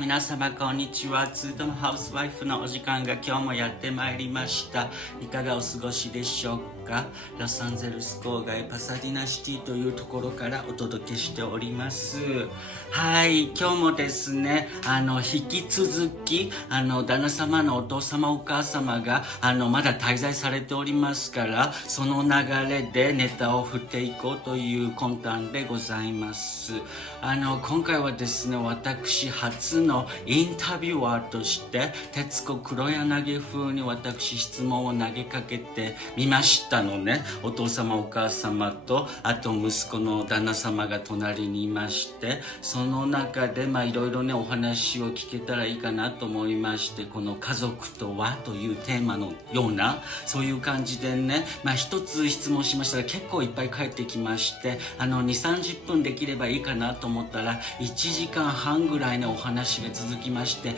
皆様こんにちは。ツートのハウスワイフのお時間が今日もやってまいりました。いかがお過ごしでしょうか。ロサンゼルス郊外パサディナシティというところからお届けしております。はい、今日もですね、引き続き旦那様のお父様お母様がまだ滞在されておりますから、その流れでネタを振っていこうという魂胆でございます。今回はですね、私初のインタビュアーとして徹子黒柳風に私質問を投げかけてみましたのね。お父様お母様とあと息子の旦那様が隣にいまして、その中でいろいろねお話を聞けたらいいかなと思いまして、この家族とはというテーマのようなそういう感じでね、一つ質問しましたら結構いっぱい返ってきまして、2、30分できればいいかなと思ったら1時間半ぐらいのお話が続きまして、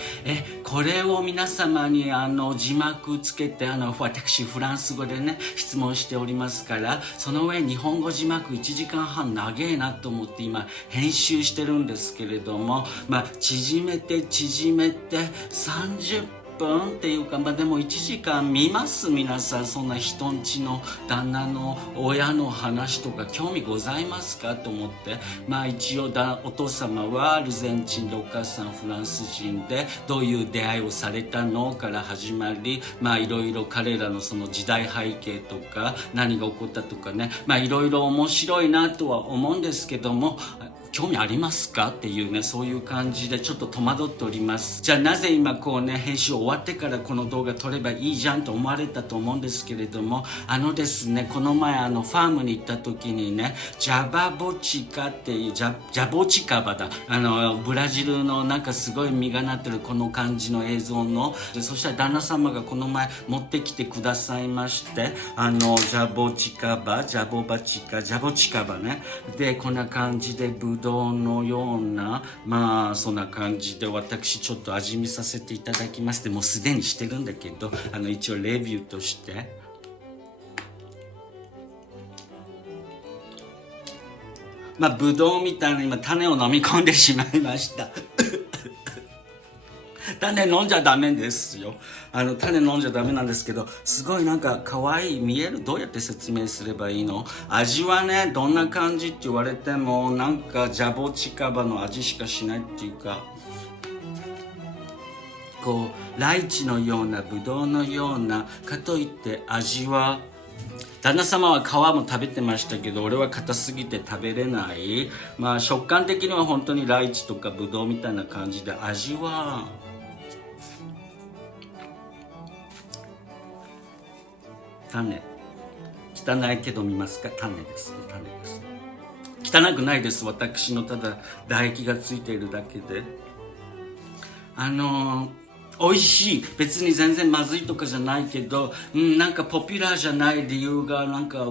これを皆様に字幕つけて私フランス語でね質問しておりますから、その上日本語字幕1時間半長えなと思って今編集してるんですけれども、縮めて30分っていうか、でも1時間見ます。皆さんそんな人んちの旦那の親の話とか興味ございますかと思って、一応お父様はアルゼンチンでお母さんフランス人でどういう出会いをされたのから始まり、いろいろ彼らのその時代背景とか何が起こったとかね、いろいろ面白いなとは思うんですけども、興味ありますかっていうね、そういう感じでちょっと戸惑っております。じゃあなぜ今こうね編集終わってからこの動画撮ればいいじゃんと思われたと思うんですけれども、ですね、この前ファームに行った時にね、ジャバボチカっていうジャボチカバだ、ブラジルのなんかすごい実がなってるこの感じの映像の、そしたら旦那様がこの前持ってきてくださいまして、ジャボチカバね、でこんな感じでブドウのようなそんな感じで私ちょっと味見させていただきます。でもうすでにしてるんだけど一応レビューとしてブドウみたいな今種を飲み込んでしまいました種飲んじゃダメですよ。種飲んじゃダメなんですけど、すごいなんか可愛い見える。どうやって説明すればいいの？味はね、どんな感じって言われてもなんかジャボチカバの味しかしないっていうか、こうライチのようなブドウのような、かといって味は旦那様は皮も食べてましたけど、俺は硬すぎて食べれない。食感的には本当にライチとかブドウみたいな感じで、味は種、汚いけど見ますか？種です。汚くないです。私のただ唾液がついているだけで美味しい。別に全然まずいとかじゃないけど、なんかポピュラーじゃない理由がなんか、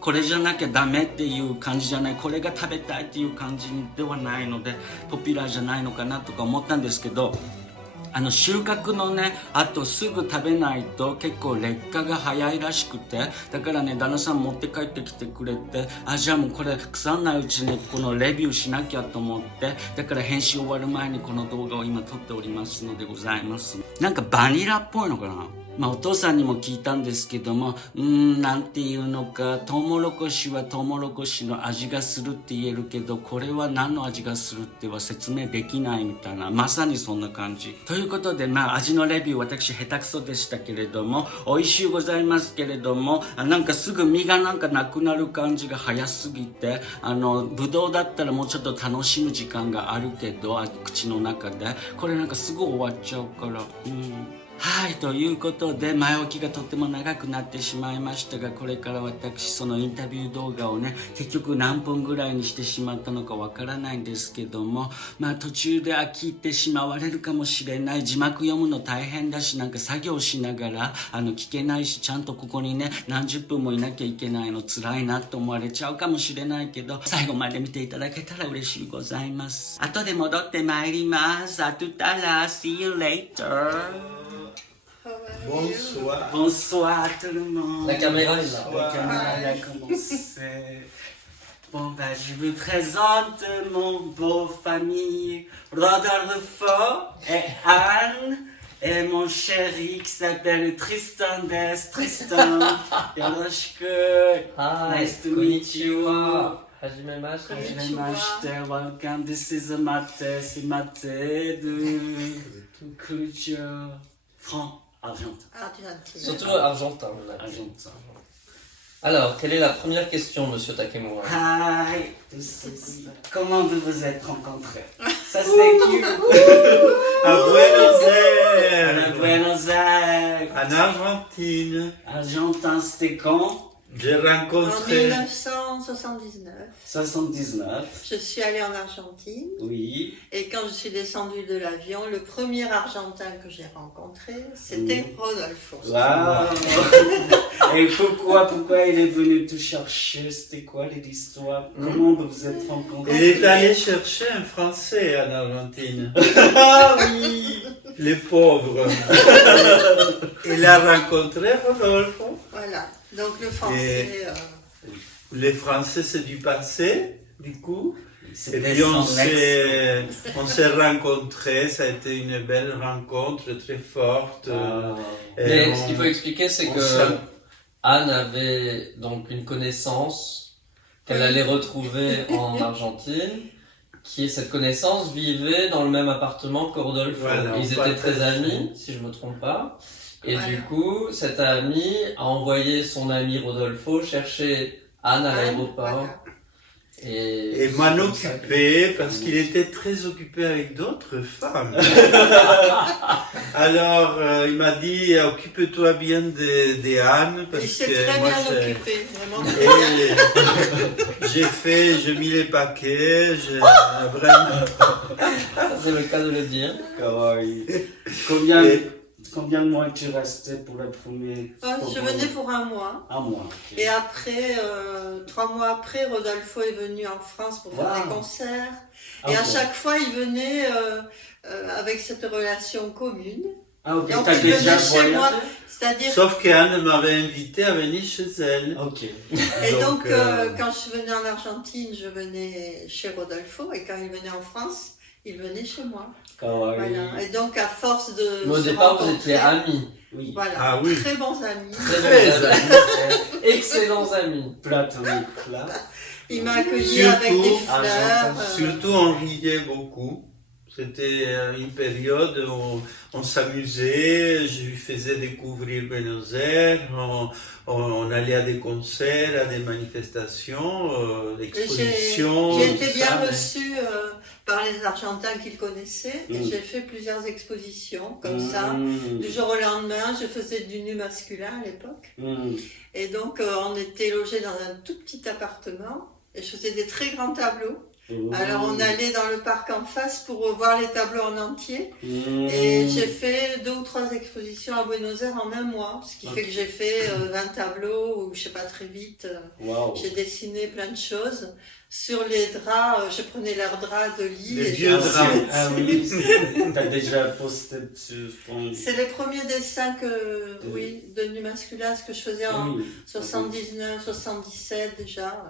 これじゃなきゃダメっていう感じじゃない、これが食べたいっていう感じではないのでポピュラーじゃないのかなとか思ったんですけど、収穫のねあとすぐ食べないと結構劣化が早いらしくて、だからね旦那さん持って帰ってきてくれて、じゃあもうこれ腐らないうちにこのレビューしなきゃと思って、だから編集終わる前にこの動画を今撮っておりますのでございます。なんかバニラっぽいのかな。お父さんにも聞いたんですけども、なんていうのか、トウモロコシはトウモロコシの味がするって言えるけど、これは何の味がするっては説明できないみたいな、まさにそんな感じということで、味のレビュー私下手くそでしたけれども、美味しゅうございますけれども、なんかすぐ身がなんかなくなる感じが早すぎて、ブドウだったらもうちょっと楽しむ時間があるけど口の中で、これなんかすぐ終わっちゃうから、はい、ということで前置きがとっても長くなってしまいましたが、これから私そのインタビュー動画をね結局何分ぐらいにしてしまったのかわからないんですけども、途中で飽きてしまわれるかもしれない。字幕読むの大変だし、なんか作業しながら聞けないし、ちゃんとここにね何十分もいなきゃいけないの辛いなと思われちゃうかもしれないけど、最後まで見ていただけたら嬉しいございます。後で戻ってまいります。あとたら See you later. Bonsoir. Bonsoir tout le monde. La caméra est là. La caméra a commencé. Bon, ben, je vous présente mon beau famille Rodolfo et Anne et mon chéri qui s'appelle Tristan Des. Tristan, yoroshiku. Nice to meet you. Hajimemashite. Hajimemashite. Welcome. This is Mate. C'est Mate de culture argentin. Surtout argentin. Argentin. Alors, quelle est la première question, monsieur Takemura? Hi, comment vous vous êtes rencontrés? Ça c'est cute. À Buenos Aires, À Buenos Aires. en Argentine. Argentin, c'était quand? J'ai En rencontré 1979, 79. je suis allée en Argentine Oui. et quand je suis descendue de l'avion, le premier Argentin que j'ai rencontré, c'était Rodolfo. Wow. Et pourquoi il est venu te chercher? C'était quoi l'histoire? Comment vous vous êtes rencontrés? Il est allé chercher un Français en Argentine. Ah oui. Les pauvres. Il a rencontré Rodolfo. Voilà, donc le français... Les Français, c'est du passé, du coup. Et C'était puis son on s'est rencontrés, ça a été une belle rencontre, très forte. Et Mais ce qu'il faut expliquer, c'est on que s'est- Anne avait donc une connaissance qu'elle allait retrouver en Argentine, qui cette connaissance vivait dans le même appartement que Rodolfo. Voilà, Et ils on étaient très partage. amis, si je me trompe pas. Et Voilà. du coup, cet ami a envoyé son ami Rodolfo chercher Anne à l'aéroport. Voilà. Et m'en occupé parce qu'il était très occupé avec d'autres femmes. Alors il m'a dit occupe-toi bien de Anne parce Il s'est que très moi bien j'ai- occupé, vraiment. Et j'ai mis les paquets, j'ai vraiment. Ça, c'est le cas de le dire. Kawaii. Combien de mois tu restais pour le premier? Je venais pour un mois. Un mois. Ok. Et après, 3 mois après, Rodolfo est venu en France pour faire Wow. des concerts. Ah, Et à ok. chaque fois, il venait avec cette relation commune. Ah ok, Donc, t'as il déjà venait chez voyagé? moi. C'est-à-dire, Sauf qu'Anne m'avait invité à venir chez elle. Ok. et donc, euh, quand je venais en Argentine, je venais chez Rodolfo. Et quand il venait en France, il venait chez moi. Kawaii. Voilà. Et donc, à force de. Mais au se départ, vous rencontrer, étiez amis. Oui. Voilà. Ah oui. Très bons amis. Très Très bons amis. Excellents amis. Platonique là. Il m'a accueilli Surtout, avec des fleurs. Surtout, on riait beaucoup. C'était une période où on s'amusait, je lui faisais découvrir Buenos Aires, on allait à des concerts, à des manifestations, expositions. J'ai été tout bien ça, mais- reçue par les Argentins qu'il connaissait et Mm. j'ai fait plusieurs expositions comme ça. Du jour au lendemain, je faisais du nu masculin à l'époque. Et donc, on était logés dans un tout petit appartement et je faisais des très grands tableaux. Alors, on allait dans le parc en face pour voir les tableaux en entier. Et j'ai fait 2 ou 3 expositions à Buenos Aires en un mois, ce qui fait que j'ai fait 20 tableaux, ou je sais pas, très vite. Wow. J'ai dessiné plein de choses. Sur les draps, je prenais leurs draps de lit. Les et vieux je- draps. Ah oui, t'as déjà posté dessus. C'est les premiers dessins oui, de nu masculin, ce que je faisais en Oui. 79, 77 déjà.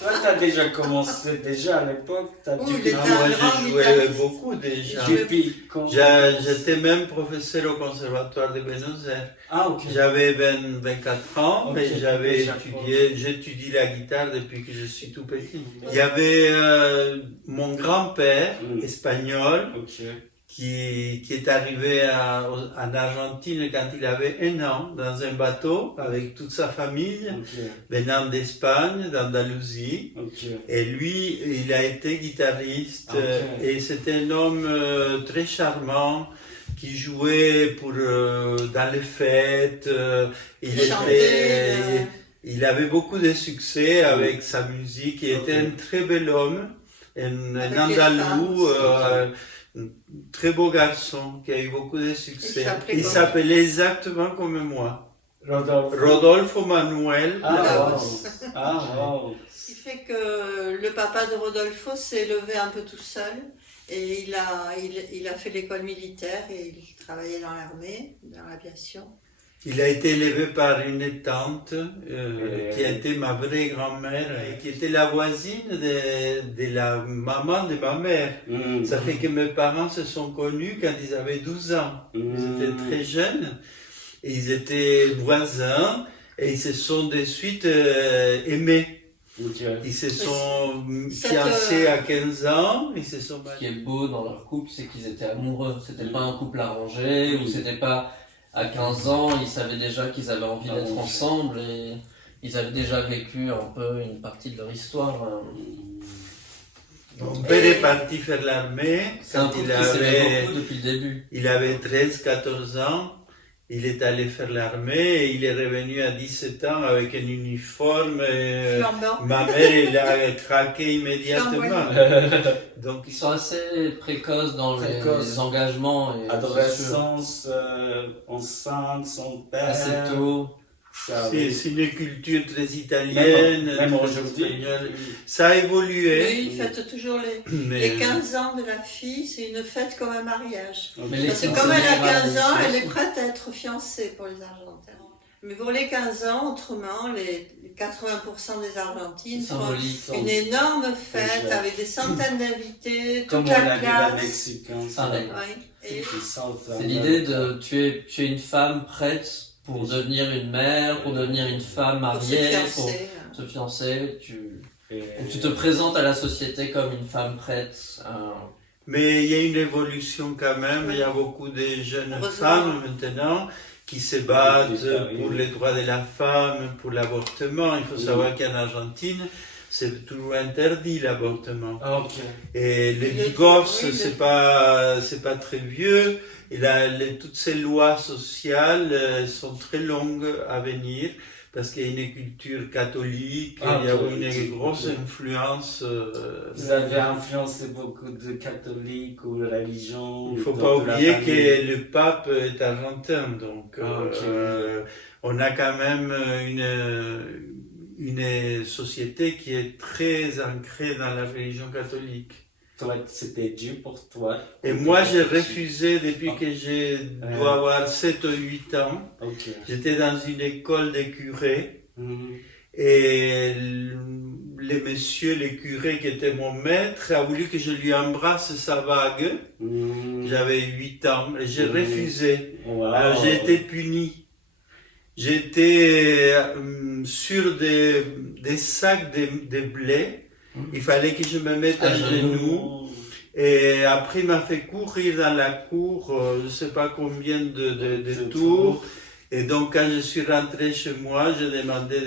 Toi, t'as déjà commencé déjà à l'époque. T'as Oui, dû il était Ah, un moi, grand j'ai joué guitariste. beaucoup déjà. depuis quand? J'étais même professeur au conservatoire de Buenos Aires. Ah ok. J'avais 24 ans, Ok, mais j'avais déjà j'étudie la guitare depuis que je suis tout petit. Il y avait mon grand-père espagnol Ok. qui est arrivé en Argentine quand il avait 1 an dans un bateau avec toute sa famille Ok. venant d'Espagne, d'Andalousie. Ok. Et lui, il a été guitariste Ok. et c'était un homme très charmant qui jouait dans les fêtes. Il Il chantait, il avait beaucoup de succès avec sa musique. Il était un très bel homme, un Avec les andalou, femmes, un très beau garçon qui a eu beaucoup de succès. s'appelait Il comment? s'appelait exactement comme moi. Rodolfo. Rodolfo Manuel. Ah wow. Ah wow. Ce qui fait que le papa de Rodolfo s'est élevé un peu tout seul et il a fait l'école militaire et il travaillait dans l'armée, dans l'aviation. Il a été élevé par une tante qui a été ma vraie grand-mère et qui était la voisine de la maman de ma mère. Ça fait que mes parents se sont connus quand ils avaient 12 ans. Ils étaient très jeunes et ils étaient voisins et ils se sont de suite aimés. Ils se sont fiancés à 15 ans, ils se sont Ce qui est beau dans leur couple, c'est qu'ils étaient amoureux. C'était pas un couple arrangé, ou c'était pas à 15 ans, ils savaient déjà qu'ils avaient envie d'être ensemble et ils avaient déjà vécu un peu une partie de leur histoire. Mon père est parti faire l'armée C'est un quand couple qui s'aimait beaucoup depuis le début. il avait 13-14 ans. Il est allé faire l'armée et il est revenu à 17 ans avec un uniforme. Flambant. Ma mère, elle a craqué immédiatement. Donc, Ils sont assez précoces dans les engagements. Et Adolescence, enceinte, son père. assez tôt. c'est une culture très italienne. Même très aujourd'hui. espagnole. Ça a évolué. Oui, ils fêtent toujours les 15 ans de la fille, c'est une fête comme un mariage. Mais Parce que les comme elle a considérables 15 ans, elle est aussi. prête à être fiancée pour les Argentins. Mais pour les 15 ans, autrement, les 80% des Argentines font Symbolique. une énorme fête Déjà. avec des centaines d'invités, Comme toute on la a dit la classe. Mexicain. Pareil. Oui. Et C'est l'idée de tu es une femme prête pour devenir une mère, pour devenir une femme pour se mariée, pour fiancer. te fiancer. Tu te présentes à la société comme une femme prête. Mais il y a une évolution quand même. Il y a beaucoup de jeunes Heureusement. femmes maintenant qui se battent Oui. pour les droits de la femme, pour l'avortement. Il faut savoir qu'en Argentine, c'est toujours interdit l'avortement. Ok. Et le Le- divorce, oui, c'est pas très vieux. Et toutes ces lois sociales sont très longues à venir parce qu'il y a une culture catholique, il y a une grosse influence. Vous avez influencé beaucoup de catholiques ou de religions. Il ne faut dans pas de la oublier famille. que le pape est argentin, donc Ok. on a quand même une société qui est très ancrée dans la religion catholique. Toi, c'était dur pour toi. Et moi, j'ai refusé depuis que je dois avoir 7 ou 8 ans. Ok. J'étais dans une école de curés Mhm. et le monsieur, le curé qui était mon maître, a voulu que je lui embrasse sa vague. Mhm. J'avais 8 ans et j'ai Mhm. refusé. Wow. Alors j'ai été puni. J'étais sur des sacs de blé. Il fallait que je me mette à genoux. Et après, il m'a fait courir dans la cour, je ne sais pas combien de tours. Et donc, quand je suis rentré chez moi, j'ai demandé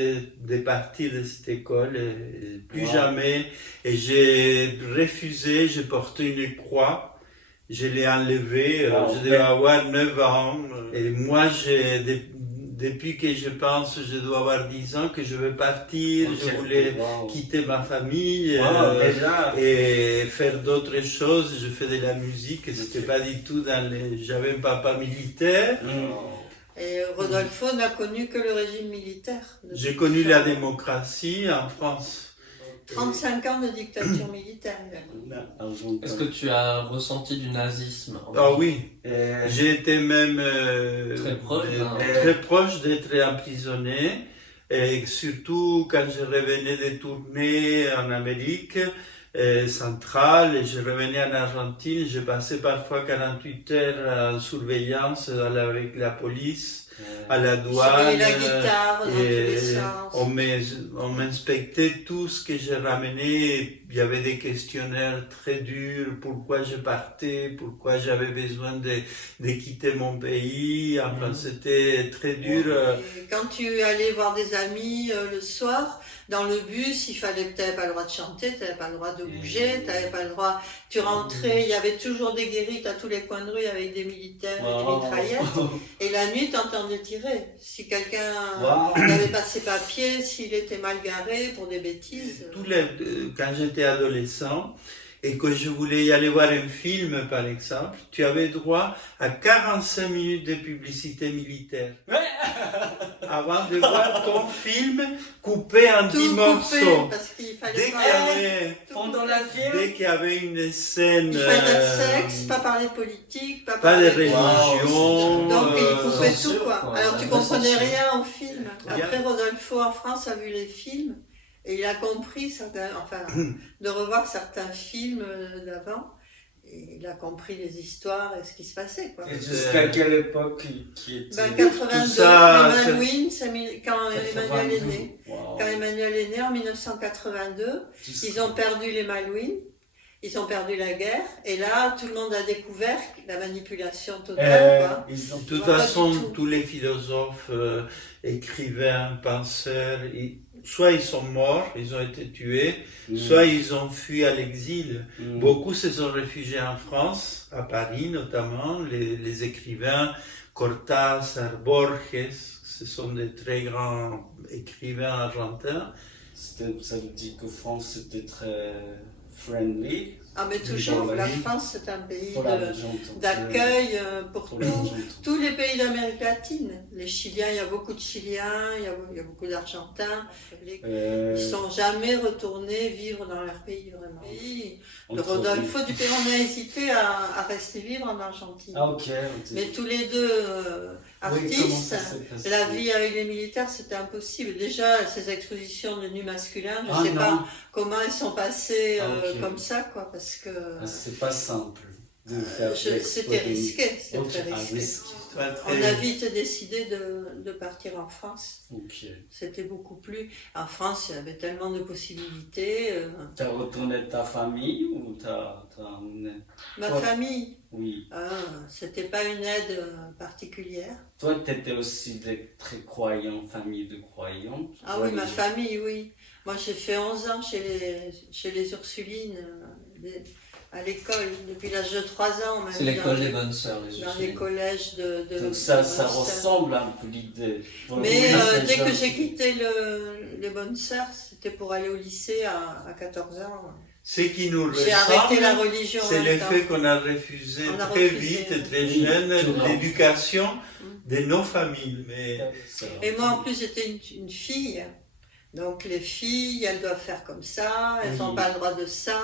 de partir de cette école, et plus jamais. Et j'ai refusé, j'ai porté une croix, je l'ai enlevée, je devais avoir 9 ans. Et moi, depuis que je pense, je dois avoir 10 ans, que je veux partir, je voulais quitter ma famille et faire d'autres choses. Je fais de la musique, c'était pas du tout j'avais un papa militaire. Et Rodolfo n'a connu que le régime militaire. J'ai connu la démocratie en France. 35 ans de dictature militaire. Est-ce que tu as ressenti du nazisme? Ah oui, j'ai été même Très proche, très proche d'être emprisonné. Et surtout quand je revenais de tournées en Amérique centrale, et je revenais en Argentine, je passais parfois 48 heures en surveillance avec la police, à la douane. La guitare dans tous les sens. On m'inspectait tout ce que j'ai ramené. Il y avait des questionnaires très durs. Pourquoi je partais, pourquoi j'avais besoin de quitter mon pays. Enfin, c'était très dur. Et quand tu allais voir des amis le soir, dans le bus, il fallait que tu n'avais pas le droit de chanter, tu n'avais pas le droit de bouger, tu n'avais pas le droit... Tu rentrais, il y avait toujours des guérites à tous les coins de rue avec des militaires et des mitraillettes. Et la nuit, tu entendais tirer. Si quelqu'un n'avait pas ses papiers, s'il était mal garé pour des bêtises... Quand j'étais adolescent et que je voulais y aller voir un film, par exemple, tu avais droit à 45 minutes de publicité militaire. avant de voir ton film coupé en 10 Tout morceaux. coupé, parce qu'il fallait Dès qu'il pas... y avait, Pendant la film dès qu'il y avait une scène, Il fallait pas de sexe, pas parler de politique, pas pas de parler religion, Donc il coupait tout censure, quoi. quoi. Alors tu La comprenais censure. rien au film. Bien. Après Rodolfo en France a vu les films et il a compris certains, enfin de revoir certains films d'avant. Et il a compris les histoires et ce qui se passait quoi. Et jusqu'à quelle époque qui était... Ben, 82, ça, Halloween, quand Emmanuel est né. Wow. Quand Emmanuel est né en 1982, ils ont perdu les Malouines, ils ont perdu la guerre, et là, tout le monde a découvert la manipulation totale, quoi. Ils ont de toute Pas du façon, tout. tous les philosophes, écrivains, penseurs, soit ils sont morts, ils ont été tués, soit ils ont fui à l'exil. Beaucoup se sont réfugiés en France, à Paris notamment, les écrivains Cortázar, Borges, ce sont des très grands écrivains argentins. Ça veut dire que France c'était très friendly. Ah mais toujours, Dans la vie. France c'est un pays Pour l'argent, donc, d'accueil pour pour l'argent. tous les pays d'Amérique latine. Les Chiliens, il y a beaucoup de Chiliens, il y a beaucoup d'Argentins. Ils sont jamais retournés vivre dans leur pays vraiment. Le Rodolfo du Pérou, on a hésité à rester vivre en Argentine. Ah ok. Mais tous les deux artistes, la vie avec les militaires c'était impossible. Déjà ces expositions de nus masculins, je ne sais pas comment elles sont passées comme ça quoi, parce que c'est pas simple de faire c'était risqué, c'était Ok, très ah, risqué. risqué. On a vite décidé de partir en France. Ok. C'était beaucoup plus. En France, il y avait tellement de possibilités. T'as retourné ta famille ou t'as emmené... Ma Toi- famille, Oui. c'était pas une aide particulière. Toi, t'étais aussi très croyant, famille de croyants. Ah oui, ma famille, oui. Moi, j'ai fait 11 ans chez les Ursulines, à l'école. Depuis l'âge de 3 ans, on m'a C'est mis l'école dans des bonnes sœurs, les dans Ursulines. les collèges de Donc ça bonnes sœurs. ressemble un peu l'idée. Mais Oui, dès c'est que ça. j'ai quitté les bonnes sœurs, c'était pour aller au lycée à 14 ans. Ce qui nous J'ai arrêté la ressemble, religion en c'est le même temps. fait qu'on a refusé On a très refusé. vite, très Oui, jeune, tout le monde. l'éducation de nos familles. Mais Et moi, en plus, j'étais une fille. Donc, les filles, elles doivent faire comme ça, elles n'ont Oui. pas le droit de ça.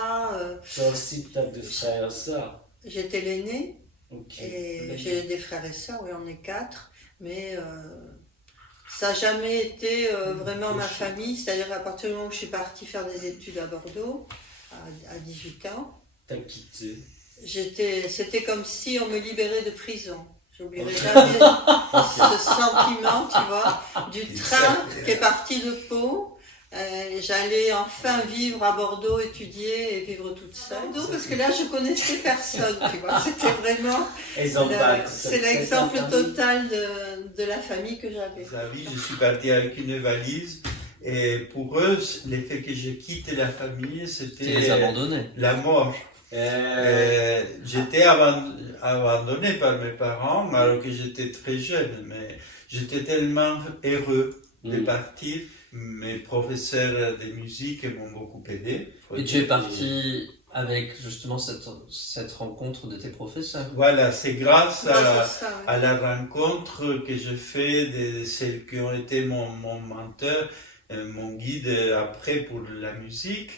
Toi aussi, t'as deux frères et sœurs. J'étais l'aînée Ok. et j'ai des frères et sœurs, oui, on est 4. Mais ça n'a jamais été vraiment ma famille. C'est-à-dire qu'à partir du moment où je suis partie faire des études à Bordeaux, à 18 ans, T'as quitté. c'était comme si on me libérait de prison. J'oublierai jamais ce sentiment, tu vois, du train qui est parti de Pau. J'allais enfin vivre à Bordeaux, étudier et vivre toute seule. Parce que là, je connaissais personne, tu vois. C'était vraiment... Ils ont pas- C'est l'exemple total de la famille que j'avais. vous savez, je suis parti avec une valise. Et pour eux, l'effet que je quitte la famille, Tu les c'était abandonnais. la mort. J'étais abandonné par mes parents, alors que j'étais très jeune, mais j'étais tellement heureux de partir. Mes professeurs de musique m'ont beaucoup aidé. Et tu es parti avec justement cette rencontre de tes professeurs. Voilà, c'est grâce À à la rencontre que je fais de celles qui ont été mon menteur, mon guide après pour la musique.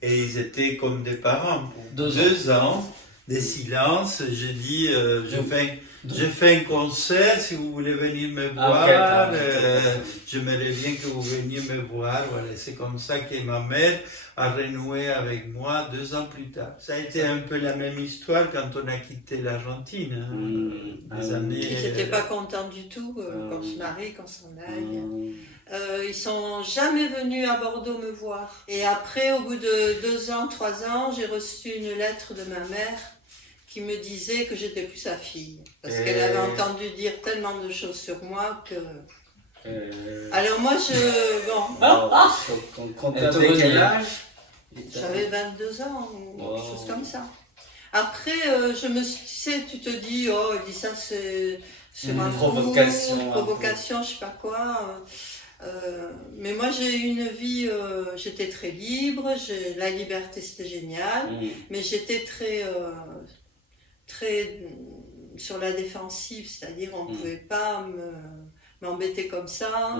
Et ils étaient comme des parents. Pour 2 ans de silence, j'ai dit, je fais un concert, si vous voulez venir me voir, j'aimerais bien que vous veniez me voir. Voilà, c'est comme ça que ma mère a renoué avec moi 2 ans plus tard. Ça a été un peu la même histoire quand on a quitté l'Argentine, des années... Ils n'étaient pas contents du tout qu'on se marie, qu'on s'en aille. Ils sont jamais venus à Bordeaux me voir. Et après, au bout de 2 ans, 3 ans, j'ai reçu une lettre de ma mère qui me disait que j'étais plus sa fille. Parce qu'elle avait entendu dire tellement de choses sur moi que... Alors moi, Quand t'avais quel âge? J'avais 22 ans ou quelque chose comme ça. Après, je me suis... Tu sais, tu te dis, oh, elle dit ça, c'est une provocation. Provocation, je sais pas quoi. Mais moi, j'ai eu une vie, j'étais très libre, la liberté, c'était génial, mais j'étais très sur la défensive, c'est-à-dire on ne pouvait pas m'embêter comme ça.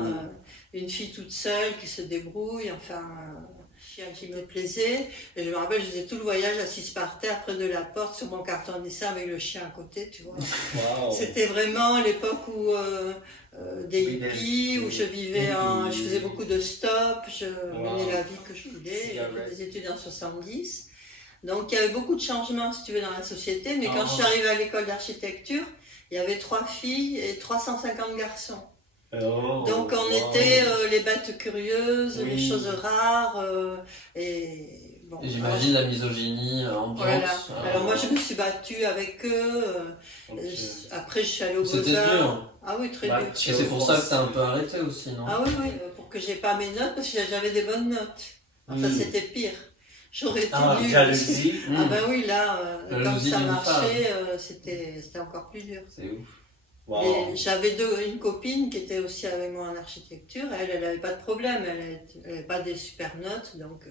Une fille toute seule qui se débrouille, enfin, chien qui me plaisait. Et je me rappelle, je faisais tout le voyage assise par terre près de la porte sur mon carton dessin avec le chien à côté, tu vois. Wow. C'était vraiment l'époque où des hippies, où je vivais je faisais beaucoup de stop, je menais la vie que je voulais, j'ai fait des études en 70. Donc il y avait beaucoup de changements, si tu veux, dans la société, mais quand je suis arrivée à l'école d'architecture, il y avait 3 filles et 350 garçons. Donc on était les bêtes curieuses, les choses rares, et bon. J'imagine la misogynie ambiante. Voilà. Alors moi je me suis battue avec eux, après je suis allée au C'était Beaux-Arts. dur. Ah oui, très dur. Et c'est pour ça que t'as un peu arrêté aussi, non? Ah oui, pour que j'ai pas mes notes, parce que j'avais des bonnes notes. Alors, ça c'était pire. J'aurais été nulle. Jalousie. Ah ben oui, là, quand Jalousie ça d'une marchait, c'était encore plus dur. C'est ouf. Wow. Et j'avais une copine qui était aussi avec moi en architecture. Elle n'avait pas de problème, elle n'avait pas des super notes, donc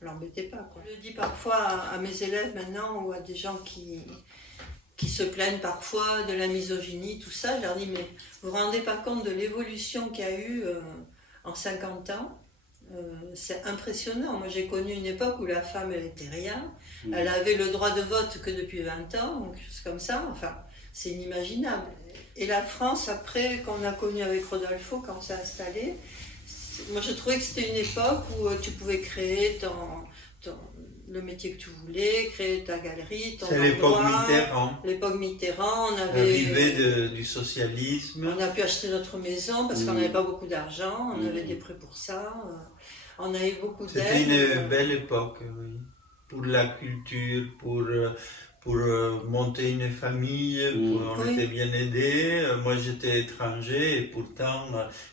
on l'embêtait pas, quoi. Je le dis parfois à mes élèves maintenant, ou à des gens qui se plaignent parfois de la misogynie, tout ça. Je leur dis, mais vous vous rendez pas compte de l'évolution qu'il y a eu en 50 ans? C'est impressionnant. Moi, j'ai connu une époque où la femme, elle était rien. Elle avait le droit de vote que depuis 20 ans, donc c'est comme ça. Enfin, c'est inimaginable. Et la France, après, qu'on a connu avec Rodolfo, quand on s'est installé, moi, je trouvais que c'était une époque où tu pouvais créer le métier que tu voulais, créer ta galerie, ton endroit. C'est l'époque Mitterrand. L'époque Mitterrand, on avait... L'arrivée du socialisme. On a pu acheter notre maison parce qu'on n'avait pas beaucoup d'argent, on avait des prêts pour ça. On a eu beaucoup d'aide. C'était une belle époque, oui. Pour la culture, pour monter une famille, on était bien aidés. Moi j'étais étranger et pourtant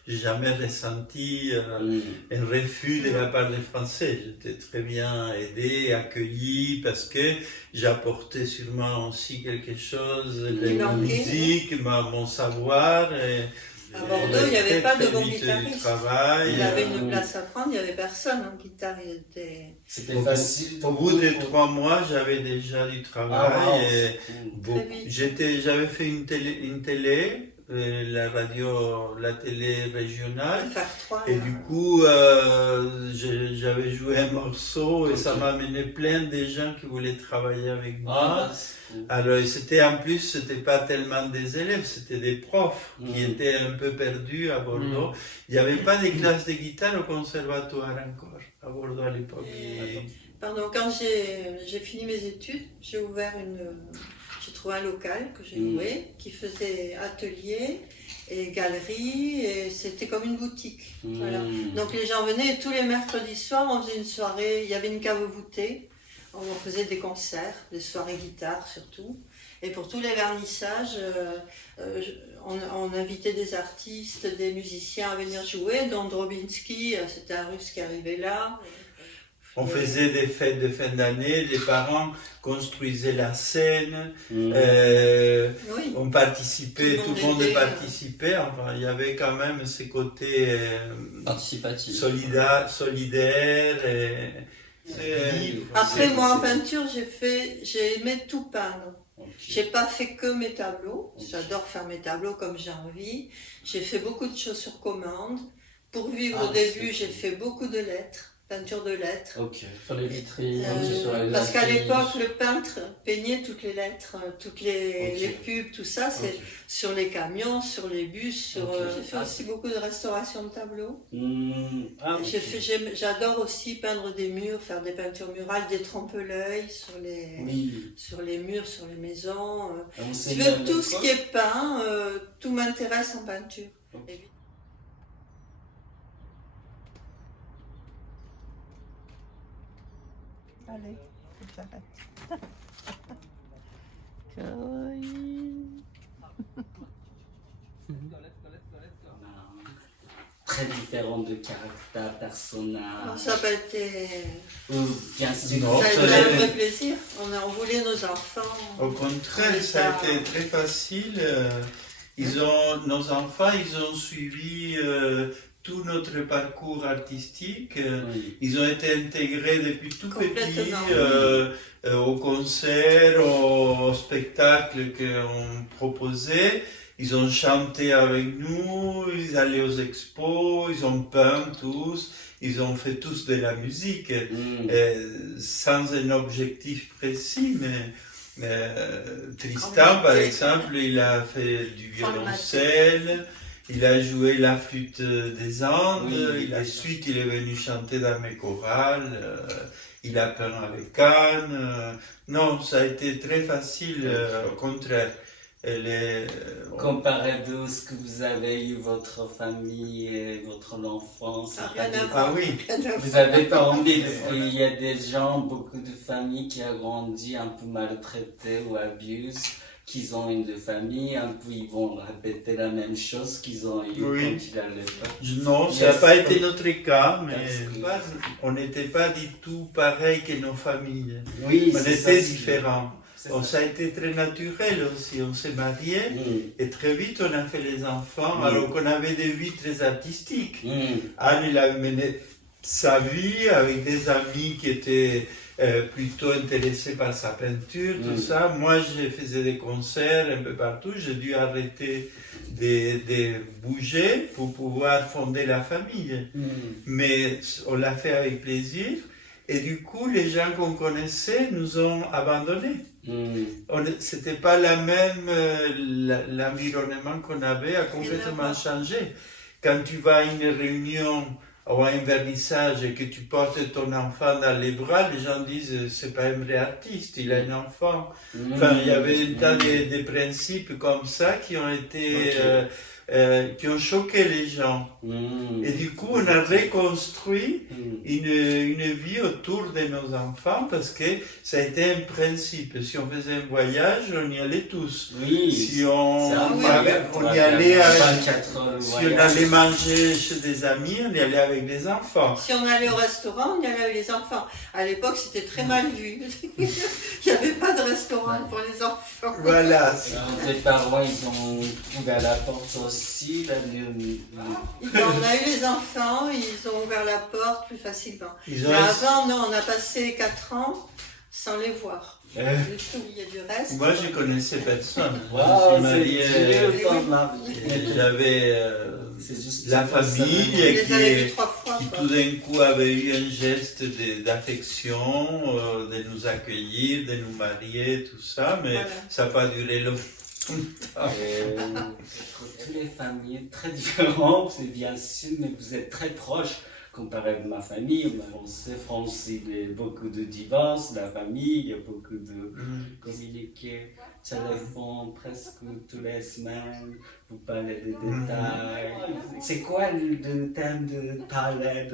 j'ai jamais ressenti un refus de la part des Français. J'étais très bien aidé, accueilli parce que j'apportais sûrement aussi quelque chose, la musique, mon savoir. À Bordeaux, il n'y avait pas de bon guitariste. Il avait Travail, une place à prendre, il n'y avait personne en guitare. C'était facile. Au bout de 3 mois, j'avais déjà du travail. J'avais fait une télé, la radio, la télé régionale. Et du coup, j'avais joué un morceau et ça m'a amené plein de gens qui voulaient travailler avec moi. Alors, c'était pas tellement des élèves, c'était des profs qui étaient un peu perdus à Bordeaux. Il n'y avait pas de classe de guitare au conservatoire encore, à Bordeaux à l'époque. Pardon, quand j'ai fini mes études, j'ai trouvé un local que j'ai loué, qui faisait atelier et galerie, et c'était comme une boutique. Voilà. Donc les gens venaient, et tous les mercredis soirs, on faisait une soirée, il y avait une cave voûtée, on faisait des concerts, des soirées guitare surtout. Et pour tous les vernissages, on invitait des artistes, des musiciens à venir jouer, dont Drobinski, c'était un russe qui arrivait là. On faisait des fêtes de fin d'année, les parents construisaient la scène, on participait, tout le monde participait, enfin, il y avait quand même ce côté participatif, solidaire. Après, moi en peinture, j'ai aimé tout peindre. J'ai pas fait que mes tableaux, j'adore faire mes tableaux comme j'ai envie. J'ai fait beaucoup de choses sur commande. Pour vivre au début, j'ai fait beaucoup de lettres. Peinture de lettres. Sur les vitrines, sur les parce qu'à l'époque, le peintre peignait toutes les lettres, toutes les pubs, tout ça, c'est sur les camions, sur les bus. J'ai fait aussi beaucoup de restauration de tableaux. J'adore aussi peindre des murs, faire des peintures murales, des trompe-l'œil sur les murs, sur les maisons. Tu veux, tout ce qui est peint, tout m'intéresse en peinture. Allez, j'arrête. Très différent de caractère, personnage. Ça n'a pas été... Bien sûr. Ça a été un vrai plaisir. On voulait nos enfants. Au contraire, ça a été très facile. Nos enfants, ils ont suivi tout notre parcours artistique. Ils ont été intégrés depuis tout petit aux concerts, aux spectacles qu'on proposait. ils ont chanté avec nous, ils allaient aux expos, ils ont peint tous, ils ont fait tous de la musique, sans un objectif précis, mais Tristan, par exemple, il a fait du violoncelle, il a joué la flûte des Andes, ensuite il est venu chanter dans mes chorales, il a peint avec Cannes. Non, ça a été très facile, au contraire. Comparez-vous ce que vous avez eu, votre famille et votre enfance. Ah oui. Vous n'avez pas envie, parce qu'il y a des gens, beaucoup de familles qui ont grandi un peu maltraitées ou abusées, qu'ils ont une famille, un peu ils vont répéter la même chose qu'ils ont eu quand ils allaient pas. Non, ça n'a pas été notre cas, mais on n'était pas du tout pareil que nos familles. Oui, on était différents. Ça a été très naturel aussi, on s'est mariés et très vite on a fait les enfants alors qu'on avait des vies très artistiques. Anne, il a mené sa vie avec des amis qui étaient plutôt intéressés par sa peinture, tout ça. Moi, je faisais des concerts un peu partout, j'ai dû arrêter de bouger pour pouvoir fonder la famille. Mais on l'a fait avec plaisir. Et du coup, les gens qu'on connaissait nous ont abandonnés. C'était pas la même, l'environnement qu'on avait a complètement changé. Quand tu vas à une réunion ou à un vernissage et que tu portes ton enfant dans les bras, les gens disent c'est pas un vrai artiste, il a un enfant. Enfin, il y avait un tas de principes comme ça qui ont été, qui ont choqué les gens. Et du coup, on a reconstruit une vie autour de nos enfants parce que ça a été un principe. Si on faisait un voyage, on y allait tous. Si on y allait si on allait manger chez des amis, on y allait avec les enfants. Si on allait au restaurant, on y allait avec les enfants. À l'époque, c'était très mal vu. Il n'y avait pas de restaurant pour les enfants. Voilà. Tes parents, ils ont ouvert la porte aussi. On a eu les enfants, ils ont ouvert la porte plus facilement. Mais avant, non, on a passé 4 ans sans les voir. Du tout, il y a du reste. Moi, je connaissais personne. Wow, je me marié, j'avais la famille qui tout d'un coup avait eu un geste d'affection, de nous accueillir, de nous marier, tout ça, mais ça n'a pas duré longtemps. Toutes les familles très différentes, c'est bien sûr, mais vous êtes très proches. Comparé à ma famille, on sait, France, il y a beaucoup de divorces, la famille, il y a beaucoup de communiqués, téléphone presque toutes les semaines, vous parlez des détails. C'est quoi le thème de parler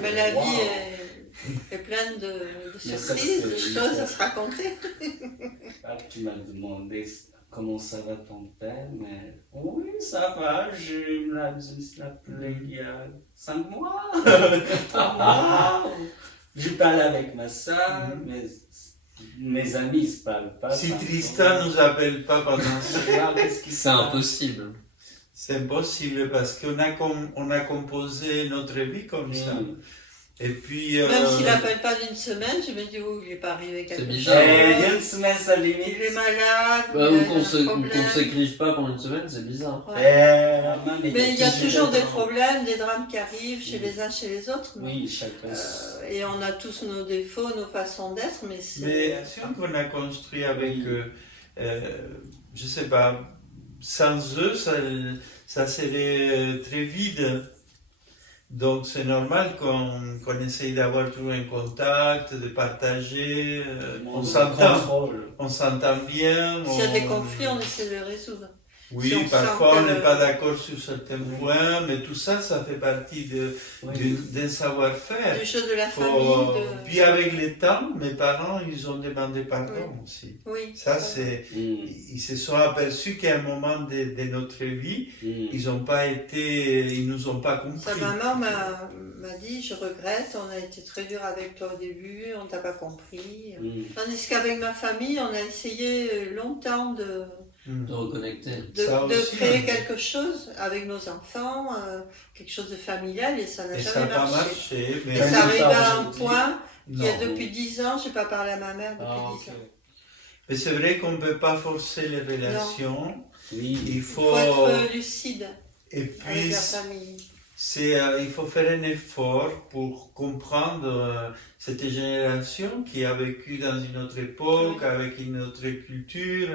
Mais la vie est pleine de surprises, de choses à se raconter. Tu m'as demandé comment ça va ton père, mais oui, ça va, je me l'ai appelé il y a 5 mois, 3 mois. Je parle avec ma soeur, mais mes amis ne se parlent pas. Si Tristan ne nous appelle pas pendant ce temps, c'est impossible. C'est impossible parce qu'on a composé notre vie comme ça. Et puis, même s'il n'appelle pas d'une semaine, je me dis, oh, il n'est pas arrivé quelque chose. C'est bizarre. Il y a une semaine, ça limite. Il est malade. Ou qu'on s'écrive pas pendant une semaine, c'est bizarre. Mais il y a toujours des problèmes, des drames qui arrivent chez les uns, chez les autres. Oui, chacun. Et on a tous nos défauts, nos façons d'être, mais c'est... Mais sûr qu'on a construit avec eux, je sais pas, sans eux, ça serait très vide. Donc c'est normal qu'on essaye d'avoir toujours un contact, de partager, on s'entend bien. S'il y a des conflits, on essaie de les résoudre. Oui, si parfois on n'est pas d'accord sur certains points, mais tout ça, ça fait partie d'un savoir-faire. Du jeu de la famille. Puis avec le temps, mes parents, ils ont demandé pardon aussi. Oui. Ça, c'est... Ils se sont aperçus qu'à un moment de notre vie, ils nous ont pas compris. Sa maman m'a dit, je regrette, on a été très dur avec toi au début, on t'a pas compris. Tandis qu'avec ma famille, on a essayé longtemps de reconnecter. De créer quelque chose avec nos enfants, quelque chose de familial, et ça n'a jamais marché. Mais et ça arrive à un point qu'il y a depuis 10 ans, je n'ai pas parlé à ma mère depuis 10 ans. Mais c'est vrai qu'on ne peut pas forcer les relations. Oui. Il Il faut, faut être lucide et avec puis, la famille. il faut faire un effort pour comprendre cette génération qui a vécu dans une autre époque, Oui. avec une autre culture,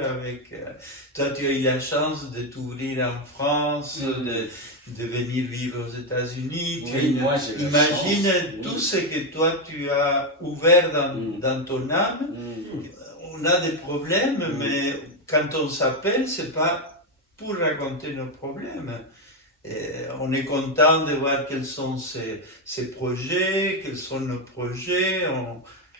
toi tu as eu la chance de t'ouvrir en France, de venir vivre aux États-Unis. Oui, moi, j'ai la Imagine chance, tout oui. ce que toi tu as ouvert dans ton âme. On a des problèmes, mais quand on s'appelle, c'est pas pour raconter nos problèmes. Et on est content de voir quels sont ses projets, quels sont nos projets,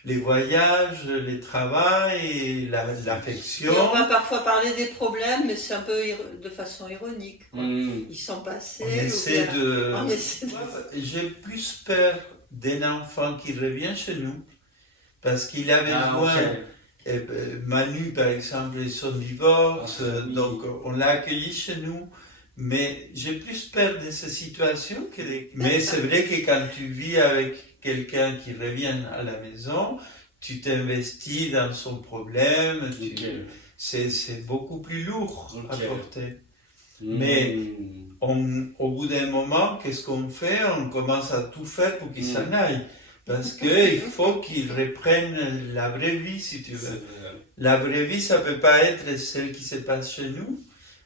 les voyages, les travails, l'affection. Et on va parfois parler des problèmes, mais c'est un peu de façon ironique. Quoi. Ils sont passés. On essaie on essaie de... J'ai plus peur d'un enfant qui revient chez nous, parce qu'il a besoin... Manu, par exemple, et son divorce, oui. donc on l'a accueilli chez nous. Mais j'ai plus peur de ces situations que des... Mais c'est vrai que quand tu vis avec quelqu'un qui revient à la maison, tu t'investis dans son problème, c'est beaucoup plus lourd à porter. Mais au bout d'un moment, qu'est-ce qu'on fait? On commence à tout faire pour qu'il s'en aille. Parce qu'il faut qu'il reprenne la vraie vie, si tu veux. La vraie vie, ça ne peut pas être celle qui se passe chez nous,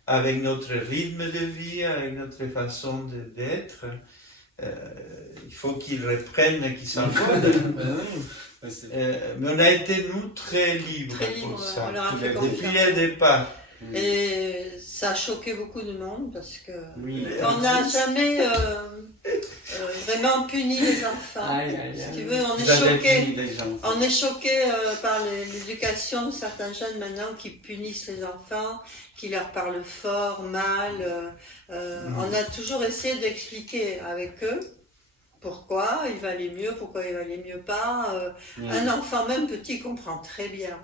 avec notre rythme de vie, avec notre façon d'être. Il faut qu'il reprenne, qu'il s'envole. Mais on a été, nous, très libres pour ça, on leur a fait depuis confiance. le départ. Et ça a choqué beaucoup de monde parce que Oui. on n'a jamais vraiment puni les enfants. Si tu veux, on est choqué par l'éducation de certains jeunes maintenant qui punissent les enfants, qui leur parlent fort, mal. On a toujours essayé d'expliquer avec eux pourquoi il va aller mieux, pourquoi il va aller mieux pas. Un enfant, même petit, comprend très bien.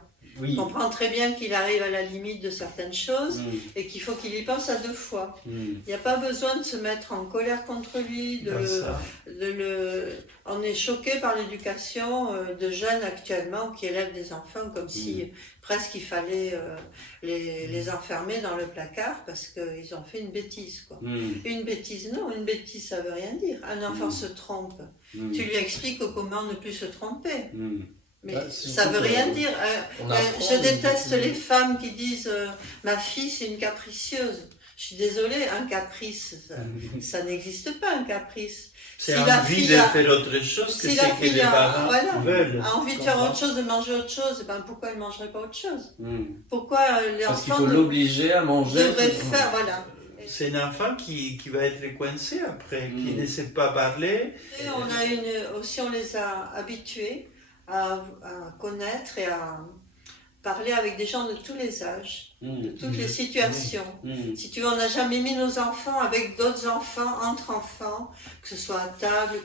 Il comprend très bien qu'il arrive à la limite de certaines choses et qu'il faut qu'il y pense à 2 fois. Il n'y a pas besoin de se mettre en colère contre lui. On est choqué par l'éducation de jeunes actuellement qui élèvent des enfants comme si presque il fallait les enfermer dans le placard parce qu'ils ont fait une bêtise. Quoi. Une bêtise, non, une bêtise ça veut rien dire. Un enfant se trompe. Tu lui expliques comment ne plus se tromper. Mais ça veut rien dire. Je déteste les femmes qui disent ma fille c'est une capricieuse. Je suis désolée, un caprice, ça n'existe pas un caprice. C'est envie de faire autre chose que ce que les parents veulent. A envie de faire autre chose, de manger autre chose, ben pourquoi elle ne mangerait pas autre chose? Pourquoi les Parce qu'il enfants faut l'obliger à manger. devraient faire, voilà. C'est un enfant qui va être coincé après, qui ne sait pas parler. Et on les a habitués à connaître et à parler avec des gens de tous les âges, de toutes les situations. Si tu veux, on n'a jamais mis nos enfants avec d'autres enfants, entre enfants, que ce soit à table,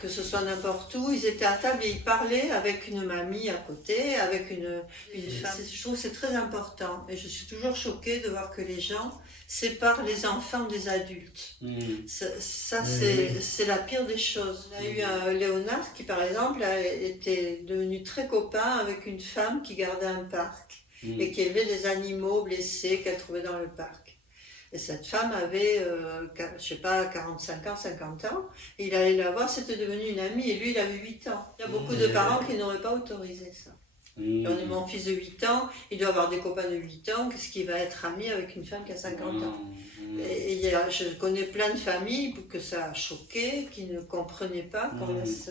que ce soit n'importe où. Ils étaient à table et ils parlaient avec une mamie à côté, avec une femme. Je trouve que c'est très important et je suis toujours choquée de voir que les gens séparent les enfants des adultes. Ça c'est la pire des choses. On a eu un Léonard qui, par exemple, était devenu très copain avec une femme qui gardait un parc et qui élevait des animaux blessés qu'elle trouvait dans le parc. Et cette femme avait, je sais pas, 45 ans, 50 ans. Et il allait la voir, c'était devenu une amie. Et lui, il avait 8 ans. Il y a beaucoup de parents qui n'auraient pas autorisé ça. J'en ai mon fils de 8 ans, il doit avoir des copains de 8 ans, qu'est-ce qu'il va être ami avec une femme qui a 50 ans? Et je connais plein de familles que ça a choqué, qui ne comprenaient pas qu'on laisse...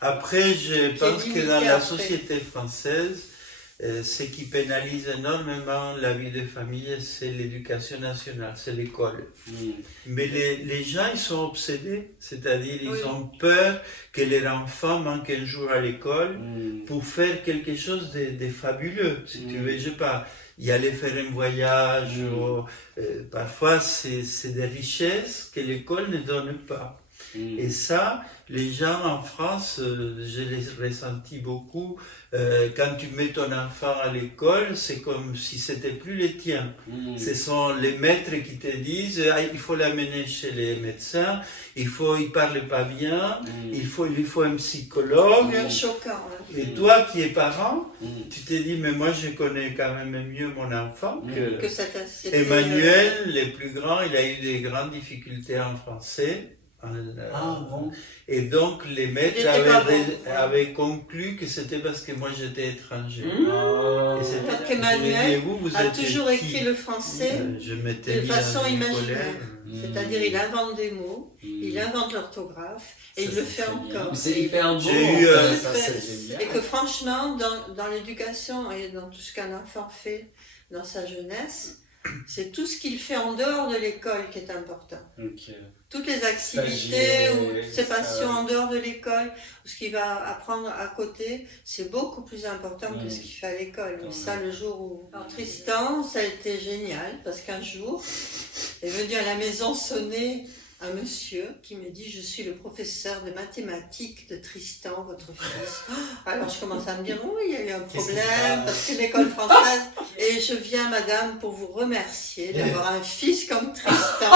Après, je pense que dans la société française, ce qui pénalise énormément la vie de famille, c'est l'éducation nationale, c'est l'école. Mais les gens, ils sont obsédés, c'est-à-dire ils ont peur que leur enfant manque un jour à l'école pour faire quelque chose de fabuleux. Si tu veux, je sais pas, y aller faire un voyage, parfois c'est des richesses que l'école ne donne pas. Et ça, les gens en France, je l'ai ressenti beaucoup, quand tu mets ton enfant à l'école, c'est comme si c'était plus les tiens. Ce sont les maîtres qui te disent, ah, il faut l'amener chez les médecins, il parle pas bien, il lui faut un psychologue. C'est choquant. Hein. Et toi qui es parent, tu te dis, mais moi je connais quand même mieux mon enfant Que cette assiette. Emmanuel, le plus grand, il a eu des grandes difficultés en français. bon. Et donc les maîtres avaient conclu que c'était parce que moi j'étais étranger. Et c'était- Parce qu'Emmanuel vous a étiez toujours qui écrit le français Je m'étais de mis façon dans une imaginaire. colère. C'est-à-dire, il invente des mots, il invente l'orthographe, et Ça, il le c'est fait très bien. encore. Mais c'est hyper beau. J'ai en eu, fait. Ça, c'est génial. Et que franchement, dans l'éducation et dans tout ce qu'un enfant fait dans sa jeunesse, c'est tout ce qu'il fait en dehors de l'école qui est important. Ok. Toutes les activités Stagiaire, ou ses passions ouais. en dehors de l'école, ou ce qu'il va apprendre à côté, c'est beaucoup plus important que ce qu'il fait à l'école. Mais ça, le jour où... Alors Tristan, ça a été génial, parce qu'un jour, est venu à la maison sonner un monsieur qui me dit « Je suis le professeur de mathématiques de Tristan, votre fils. » Alors je commence à me dire « Oui, il y a eu un Qu'est-ce qui se problème, passe parce que l'école française... » Et je viens, madame, pour vous remercier d'avoir un fils comme Tristan.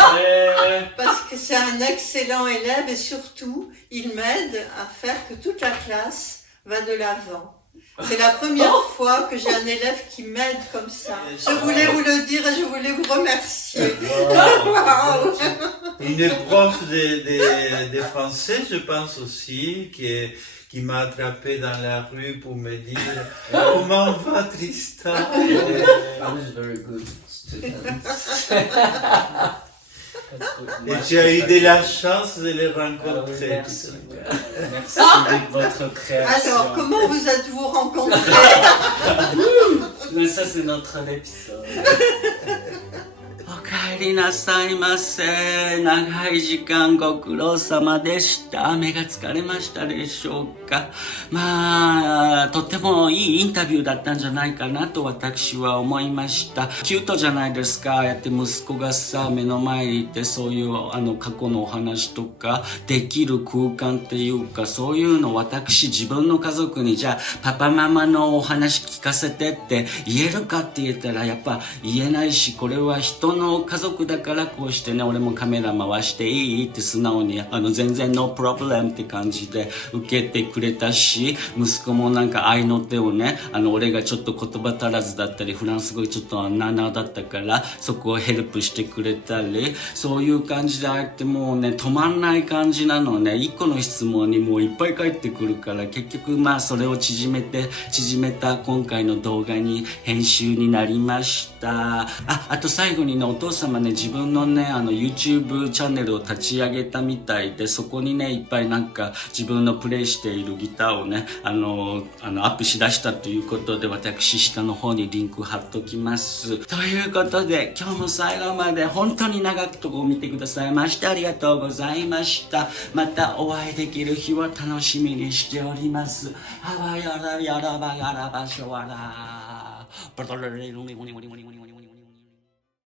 Parce que c'est un excellent élève et surtout, il m'aide à faire que toute la classe va de l'avant. C'est la première fois que j'ai un élève qui m'aide comme ça. Je voulais vous le dire et je voulais vous remercier. Wow. Une prof de français, je pense aussi, qui m'a attrapé dans la rue pour me dire comment va Tristan? I was very good student. Et tu as eu de la chance de les rencontrer. Merci. Merci de votre création. Alors, comment vous êtes-vous rencontrés? Mais ça, c'est notre épisode. おかえりなさいませ。長い時間ご苦労様でした。目が疲れましたでしょうか。まあ、とってもいいインタビューだったんじゃないかなと私は思いました。キュートじゃないですか。やって息子がさ、目の前にいてそういう過去のお話とか、できる空間っていうか、そういうの私自分の家族にじゃあパパママのお話聞かせてって言えるかって言ったらやっぱ言えないし、これは人の家族だからこうしてね、俺もカメラ回していいって素直に全然ノープロブレムって感じで受けてくれたし、息子もなんか愛の手をね、俺がちょっと言葉足らずだったりフランス語ちょっとなだったからそこをヘルプしてくれたり、そういう感じでああやってもうね止まんない感じなのね。一個の質問にもういっぱい返ってくるから結局まあそれを縮めた今回の動画に編集になりました。あと最後にね、お父様ね、自分のねYouTube チャンネルを立ち上げたみたいで、そこにねいっぱいなんか自分のプレイしているギターをねアップしだしたということで、私下の方にリンク貼っときます。ということで今日も最後まで本当に長くとこ見てくださいましてありがとうございました。またお会いできる日を楽しみにしております。はわやらやらばやらばしょわら。